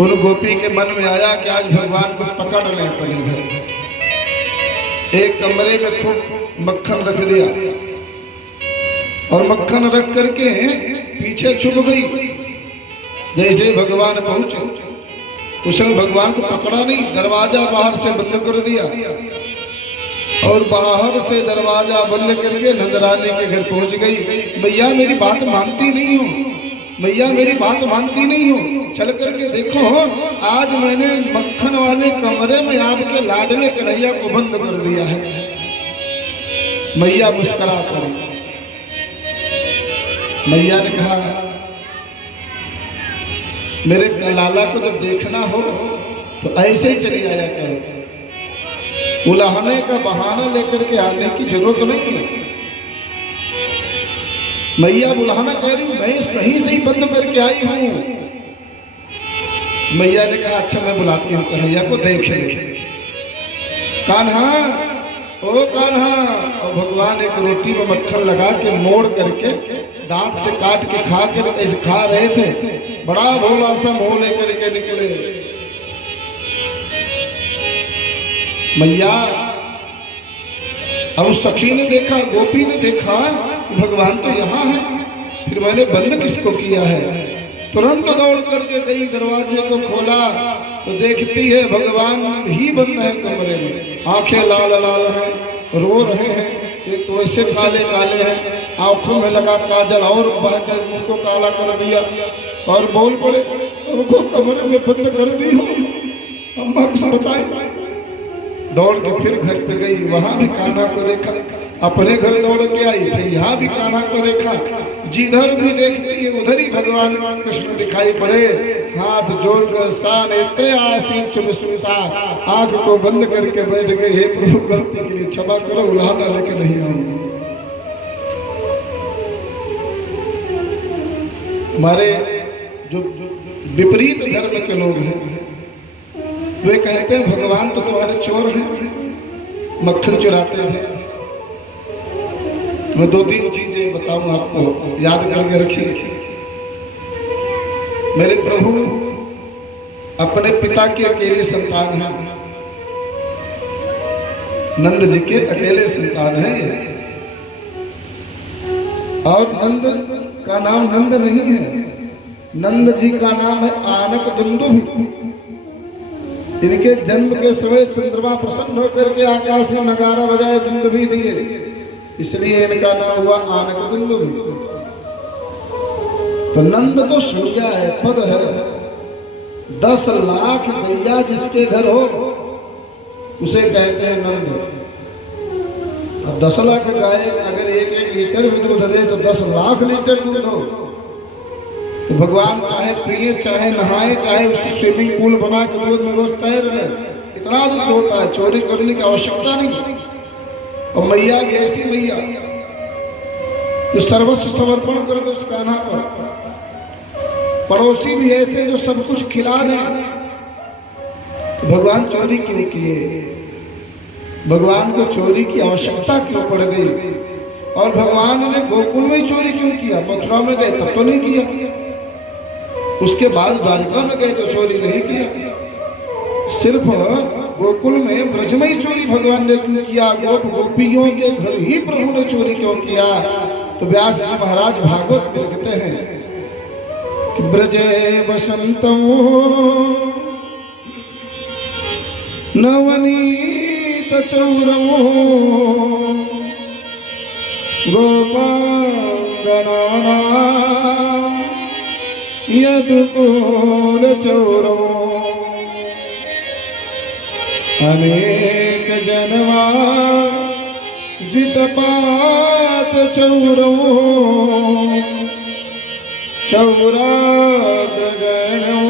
उन गोपी के मन में आया कि आज भगवान को पकड़ लें अपने घर। एक कमरे में खूब मक्खन रख दिया और मक्खन रख करके पीछे छुप गई। जैसे भगवान पहुंचे उसने भगवान को पकड़ा नहीं, दरवाजा बाहर से बंद कर दिया और बाहर से दरवाजा बंद करके नंदरानी के घर पहुंच गई। मैया मेरी बात मानती नहीं हो, मैया मेरी बात मानती नहीं हो, चल करके देखो आज मैंने मक्खन वाले कमरे में आपके लाडले कन्हैया को बंद कर दिया है। मैया मुस्कुरा कर मैया ने कहा मेरे लाला को जब देखना हो तो ऐसे ही चली आया करो, उलाहने का बहाना लेकर के आने की जरूरत नहीं है। मैया बुलाना कह रही हूं, मैं सही सही बंद करके आई हूं। मैया ने कहा अच्छा मैं बुलाती हूं कन्हैया को, देख ले। कान्हा, ओ कान्हा। और भगवान एक रोटी में मक्खन लगा के मोड़ करके दांत से काट के खा कर ऐसे खा रहे थे। बड़ा भोला सा मुंह लेकर के निकले। मैया अब सखी ने देखा, गोपी ने देखा भगवान तो यहाँ है, फिर मैंने बंद किसको किया है। तुरंत दौड़ करके गई, दरवाजे को खोला तो देखती है भगवान ही बंद है कमरे में। आंखें लाल लाल हैं, रो रहे हैं, एक तो ऐसे काले काले हैं, आंखों में लगा काजल और बहकर मुंह को काला कर दिया और बोल पड़े उनको कमरे में बंद कर दी हो, अम्मा कुछ बताए। दौड़ के फिर घर पे गई, वहां भी कान्हा को देखा, अपने घर दौड़ के आई, फिर यहाँ भी कान्हा को देखा। जिधर भी देखती है उधर ही भगवान कृष्ण दिखाई पड़े। हाथ जोड़कर सा नेत्रे आसीन सुमिस्मिता, आंख को बंद करके बैठ गए। हे प्रभु गलती के लिए क्षमा करो, उलाहना लेके नहीं आऊंगी। हमारे जो विपरीत धर्म के लोग हैं वे कहते हैं भगवान तो तुम्हारे चोर हैं, मक्खन चुराते थे। मैं दो तीन चीजें बताऊं आपको, याद करके रखिए। मेरे प्रभु अपने पिता के अकेले संतान हैं, नंद जी के अकेले संतान है ये। और नंद का नाम नंद नहीं है, नंद जी का नाम है आनक दुंदुभि। इनके जन्म के समय चंद्रमा प्रसन्न होकर के आकाश में नगारा बजाए, दुंदुभि दिए, इसलिए इनका नाम हुआ आनक दुंदुभि। तो नंद तो संज्ञा है, पद है। 10 लाख गैया जिसके घर हो उसे कहते हैं नंद। अब 10 लाख गाय अगर एक एक लीटर भी दूध दे तो 10 लाख लीटर दूध हो। तो भगवान चाहे पिए, चाहे नहाए, चाहे उसे स्विमिंग पूल बना के दूध में रोज तैर ले, इतना दूध होता है, चोरी करने की आवश्यकता नहीं। और मैया भी ऐसी मैया जो सर्वस्व समर्पण कर दे उस कान्हा पर। पड़ोसी भी ऐसे जो सब कुछ खिला दे। तो भगवान चोरी क्यों किए? भगवान को चोरी की आवश्यकता क्यों पड़ गई? और भगवान ने गोकुल में ही चोरी क्यों किया? मथुरा में गए तब तो नहीं किया, उसके बाद द्वारिका में गए तो चोरी नहीं किया। सिर्फ गोकुल में ब्रज में ही चोरी भगवान ने क्यों किया? गोप गोपियों के घर ही प्रभु ने चोरी क्यों किया? तो व्यास जी महाराज भागवत में लिखते हैं कि ब्रजे बसंतम नवनीत चौरमो गोपांगना यदुकुल चौरमो अनेक जनवा जितपात चौरमो चौराग्रगणो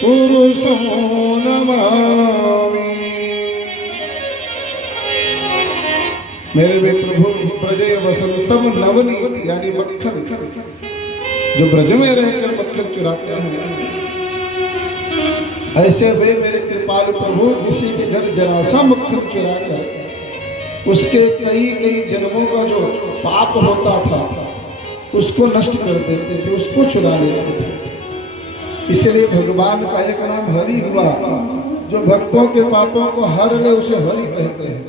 पुरुषो नमामि। मेरे भी प्रभु ब्रजे वसंतम नवनीत यानी मक्खन, जो ब्रज में रहकर मक्खन चुराते हैं, ऐसे वे मेरे कृपालु प्रभु किसी के घर जरा सा मक्खन चुरा कर उसके कई कई जन्मों का जो पाप होता था उसको नष्ट कर देते थे, उसको चुरा लेते थे। इसलिए भगवान का एक नाम हरि हुआ। जो भक्तों के पापों को हर ले उसे हरि कहते हैं।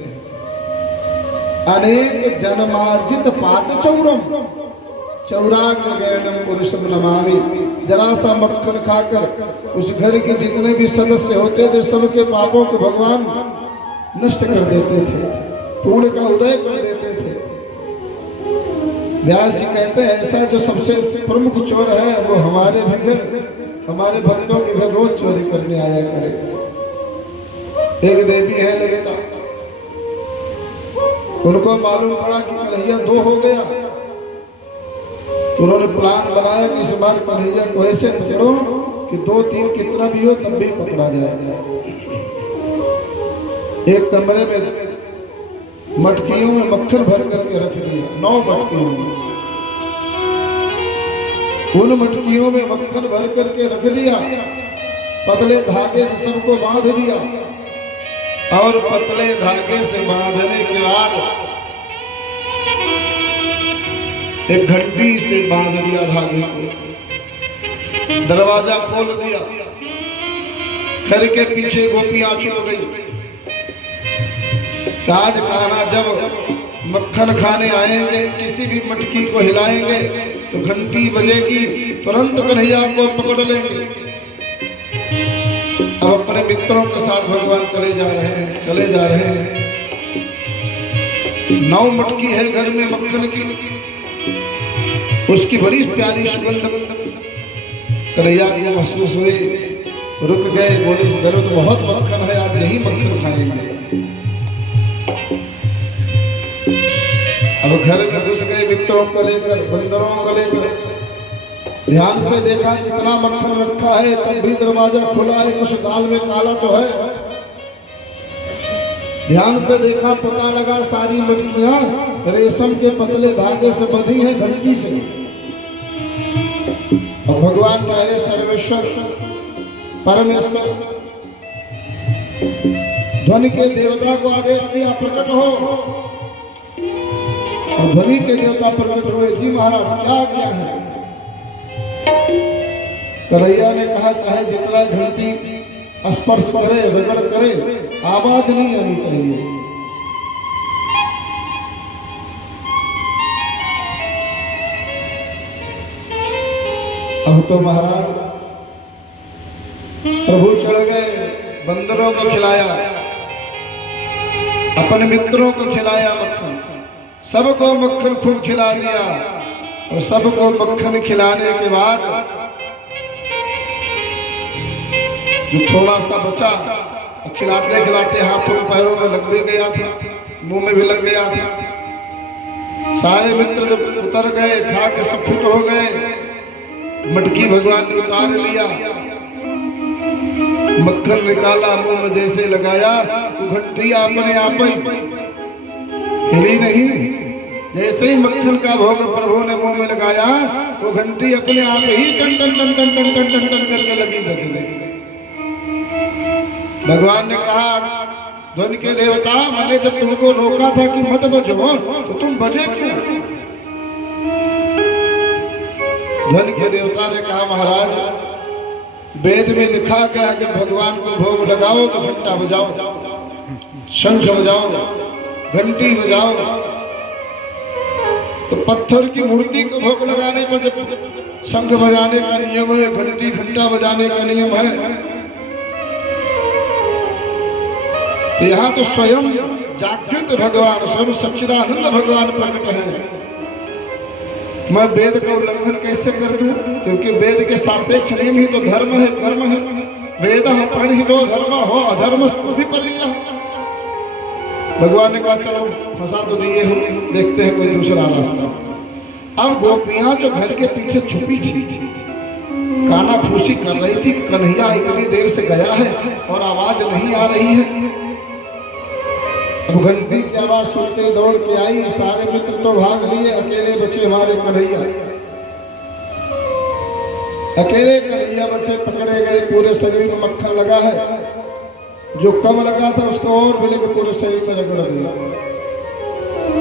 अनेक जन्मार्जित पात चौरम चौराग्र गैनम पुरुषम नमामि। जरा सा मक्खन खाकर उस घर के जितने भी सदस्य होते थे सबके पापों को भगवान नष्ट कर देते थे, पुण्य का उदय कर देते थे। व्यास जी कहते हैं ऐसा जो सबसे प्रमुख चोर है वो हमारे भी घर, हमारे भक्तों के घर रोज चोरी करने आया करे। एक देवी है ललिता, उनको मालूम पड़ा कि कन्हैया 2 हो गया, तो उन्होंने प्लान बनाया कि इस बार कन्हैया को ऐसे पकड़ो कि 2-3 कितना भी हो तब भी पकड़ा जाएगा। एक कमरे में मटकियों में मक्खन भर करके रख दिया, 9 मटकियों में। उन मटकियों में मक्खन भर करके रख दिया, पतले धागे से सबको बांध दिया और पतले धागे से बांधने के बाद एक घंटी से बांध दिया धागे को, दरवाजा खोल दिया। घर के पीछे गोपियां छुप गई। आज कान्हा जब मक्खन खाने आएंगे, किसी भी मटकी को हिलाएंगे तो घंटी बजेगी, तुरंत कन्हैया को पकड़ लेंगे। अब अपने मित्रों के साथ भगवान चले जा रहे हैं। 9 मटकी है घर में मक्खन की, उसकी बड़ी प्यारी सुगंध कन्हैया को महसूस हुई। रुक गए, बोले इस घर में तो बहुत मक्खन है, आज यही मक्खन खाएंगे। अब घर में घुस गए मित्रों को लेकर, बंदरों को लेकर। ध्यान से देखा कितना मक्खन रखा है, तब भी दरवाजा खुला है, कुछ दाल में काला तो है। ध्यान से देखा, पता लगा सारी मटकियां रेशम के पतले धागे से बंधी हैं, घंटी से। और भगवान ठहरे सर्वेश्वर परमेश्वर, ध्वनि के देवता को आदेश दिया प्रकट हो। और ध्वनि के देवता प्रकट हुए। जी महाराज क्या आज्ञा है? कन्हैया ने कहा चाहे जितना घंटी स्पर्श करे, रगड़ करे, आवाज नहीं आनी चाहिए। अब तो महाराज प्रभु चढ़ गए, बंदरों को खिलाया, अपने मित्रों को खिलाया मक्खन, सबको मक्खन खूब खिला दिया। और सबको मक्खन खिलाने के बाद जो थोड़ा सा बचा, खिलाते खिलाते हाथों पैरों में लग भी गया था, मुंह में भी लग गया था। सारे मित्र जब उतर गए, खा के सब फिट हो गए, मटकी भगवान ने उतार लिया, मक्खन निकाला, मुंह में जैसे लगाया तो घंटी अपने आप ही हिली नहीं। जैसे ही मक्खन का भोग प्रभु ने मुंह में लगाया, वो घंटी अपने आप ही टन टन टन टन टन टन टन टन करके लगी बजने। भगवान ने कहा ध्वनि के देवता, मैंने जब तुमको रोका था कि मत बजो तो तुम बजे क्यों? ध्वनि के देवता ने कहा महाराज, वेद में लिखा गया जब भगवान को भोग लगाओ तो घंटा बजाओ, शंख बजाओ, घंटी बजाओ। तो पत्थर की मूर्ति को भोग लगाने पर जब शंख बजाने का नियम है, घंटी घंटा बजाने का नियम है, तो यहाँ तो स्वयं जागृत भगवान, स्वयं सच्चिदानंद भगवान प्रकट है। मैं वेद का उल्लंघन कैसे कर दूं? क्योंकि वेद के सापेक्ष नियम ही तो धर्म है, कर्म है। वेद प्रणहितो धर्म हो अधर्म विपर्ययः। भगवान ने कहा चलो फंसा तो दिए हो, देखते हैं कोई दूसरा रास्ता। अब गोपियां जो घर के पीछे छुपी थी, काना फूसी कर रही थी, कन्हैया इतनी देर से गया है और आवाज नहीं आ रही है। अब घंटी की आवाज सुनते दौड़ के आई, सारे मित्र तो भाग लिए, अकेले बचे हमारे कन्हैया। अकेले कन्हैया बच्चे पकड़े गए, पूरे शरीर में मक्खन लगा है, जो कम लगा था उसको और भी लेकर पूरे शरीर में रगड़ दिया।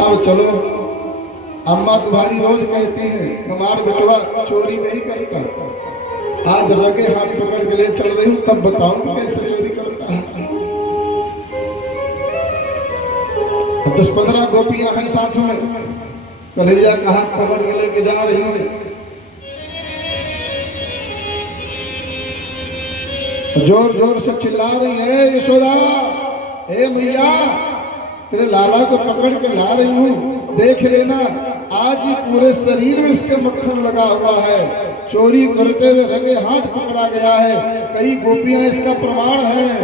अब चलो, अम्मा तुम्हारी रोज कहती है हमारा बेटवा चोरी नहीं करता, आज रगे हाथ पकड़ के ले चल रही हूं, तब बताऊं कि कैसे चोरी करता है। 10-15 गोपियां हैं साथ में, कन्हैया का हाथ पकड़ के लेके जा रही हैं। जोर जोर से चिल्ला रही है, यशोदा, हे मैया, तेरे लाला को पकड़ के ला रही हूं, देख लेना, आज ही पूरे शरीर में इसके मक्खन लगा हुआ है, चोरी करते हुए रंगे हाथ पकड़ा गया है, कई गोपियां इसका प्रमाण हैं।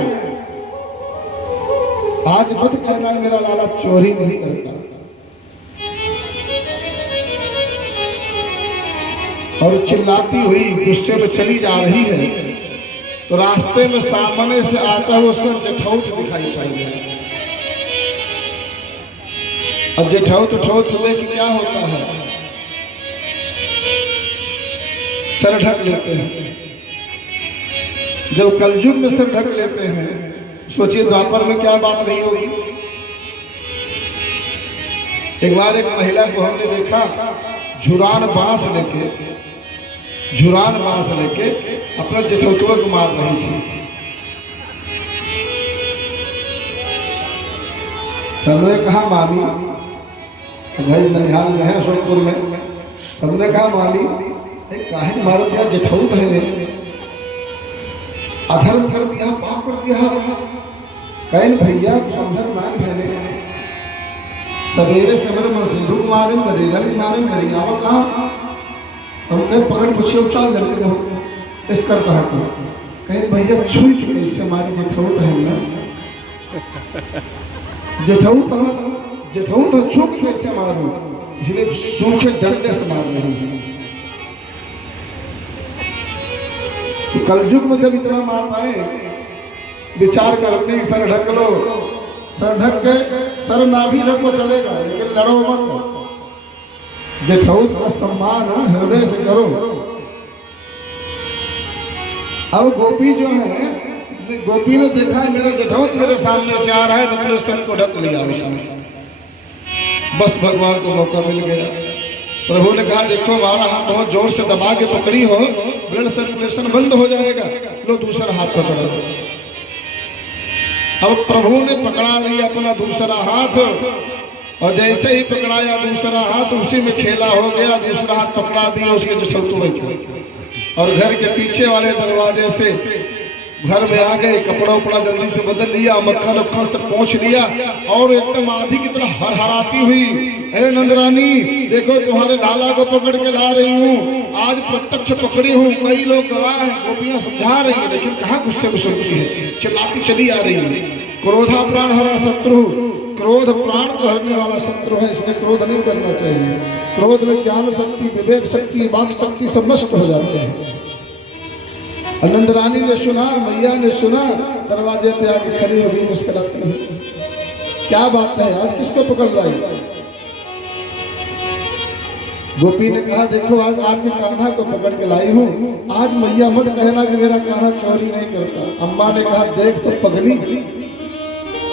आज मत कहना है मेरा लाला चोरी नहीं करता। और चिल्लाती हुई गुस्से में चली जा रही है, तो रास्ते में सामने से आता हुआ उसका जेठौत दिखाई पड़ गया। और जेठौत देख क्या होता है, सर ढक लेते हैं। जब कलयुग में सर ढक लेते हैं, सोचिए द्वापर में क्या बात नहीं होगी। एक बार एक महिला को हमने देखा झुरान बांस लेके अपने जेठौतुआ को मार रही थी। हमने कहा मामी, भाई ननिहाल में है अशोकपुर में, हमने कहा मामी काहे मारो दिया, जेठौत है, अधर्म कर दिया, पाप कर दिया। कहीं भैया समझर मान भैने सवेरे सवेरे मसीधु मारे बदेरा मारे गरियावा कहा हमने पकड़ पूछे उछाल लड़के को इस कर कहा को कहीं भैया छुई के कैसे हमारी जेठौत है ना, जेठौत तो छू के कैसे मारूं, इसलिए सूखे डंडे से मार रही है। तो कलयुग में जब इतना मार पाए, विचार करते सर ढक लो, सर ढक के सर ना भी ढको चलेगा, लेकिन लड़ो मत। जेठौत का सम्मान हृदय से करो। अब गोपी जो है, गोपी ने देखा है मेरा जेठौत मेरे सामने से आ रहा है, तो अपने सर को ढक लिया उसने। बस भगवान को मौका मिल गया। प्रभु ने कहा देखो हमारा हाथ बहुत जोर से दबा के पकड़ी हो, ब्लड सर्कुलेशन बंद हो जाएगा, लो दूसरा हाथ पकड़ो। अब प्रभु ने पकड़ा लिया अपना दूसरा हाथ, और जैसे ही पकड़ाया दूसरा हाथ, उसी में खेला हो गया, दूसरा हाथ पकड़ा दिया उसके जेठौतुआ को, और घर के पीछे वाले दरवाजे से घर में आ गए, कपड़ा उपड़ा जल्दी से बदल लिया, मक्खन उक्खन से पोंछ लिया, और एकदम आधी की तरह हरहराती हुई, ए नंदरानी देखो तुम्हारे लाला को पकड़ के ला रही हूँ, आज प्रत्यक्ष पकड़ी हूँ, कई लोग गवाह हैं, गोपियां समझा रही है, लेकिन कहाँ गुस्से में सुनती है, चिल्लाती चली आ रही है। क्रोधा प्राण हरा शत्रु, क्रोध प्राण को हरने वाला शत्रु है, इसलिए क्रोध नहीं करना चाहिए। क्रोध में ज्ञान शक्ति, विवेक शक्ति, वाक शक्ति सब नष्ट हो जाते हैं। नंद रानी ने सुना, मैया ने सुना, दरवाजे पे आके खड़ी हो गई मुस्कुराती हुई, क्या बात है आज किसको पकड़ रहा है? गोपी ने कहा देखो आज आपके कान्हा को पकड़ के लाई हूँ, आज मैया मत कहना कि मेरा कान्हा चोरी नहीं करता। अम्मा ने कहा देख तो पगली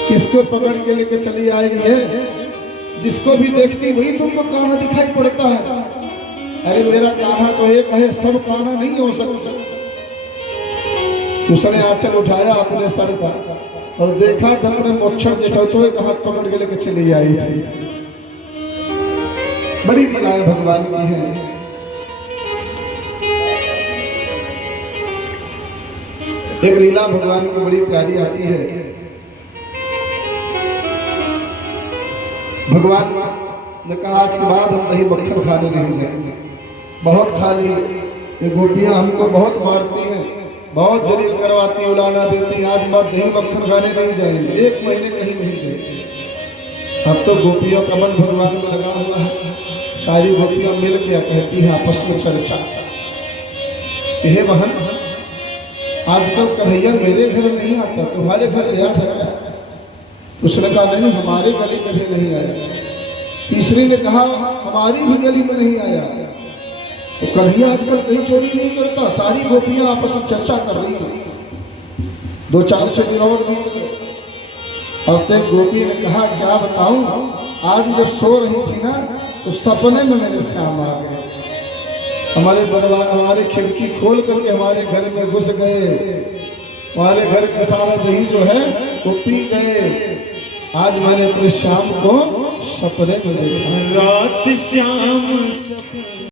किसको पकड़ के लेके चली आई है, जिसको भी देखती वही तुमको कान्हा दिखाई पड़ता है। अरे मेरा कान्हा तो एक है, सब कान्हा नहीं हो सकता। उसने आंचल उठाया अपने सर का और देखा तो अपने मोक्षण जेठौतुआ का हाथ पकड़ के लेके चली आई थी। बड़ी लीलाएं भगवान की हैं। एक लीला भगवान की बड़ी प्यारी आती है। भगवान ने कहा आज के बाद हम दही मक्खन खाने नहीं जाएंगे, बहुत खा लिए, ये गोपियां हमको बहुत मारती हैं, बहुत जलील करवाती, उलाना देती, आज बात दही मक्खन खाने नहीं जाएंगे। 1 महीने कहीं नहीं गए। अब तो गोपियों का मन भगवान को लगा हुआ है, सारी गोपियां मिल के कहती है आपस में चर्चा, हे बहन आज तो कन्हैया मेरे घर नहीं आता, तुम्हारे घर गया था। उसने कहा नहीं हमारे गली में भी नहीं आया। तीसरी ने कहा हमारी भी गली में नहीं आया। तो कन्हैया आजकल कहीं चोरी नहीं करता। सारी गोपियां आपस में चर्चा कर रही हैं। 2-4 से दिन और नहीं गए। और तब गोपी ने कहा क्या बताऊं, आज जब सो रही थी ना तो सपने में मेरे श्याम आ गए। हमारे दरबार, हमारे खिड़की खोल करके हमारे घर में घुस गए, हमारे घर का सारा दही जो है वो पी गए। आज मैंने अपने श्याम को सपने में देखा, रात श्याम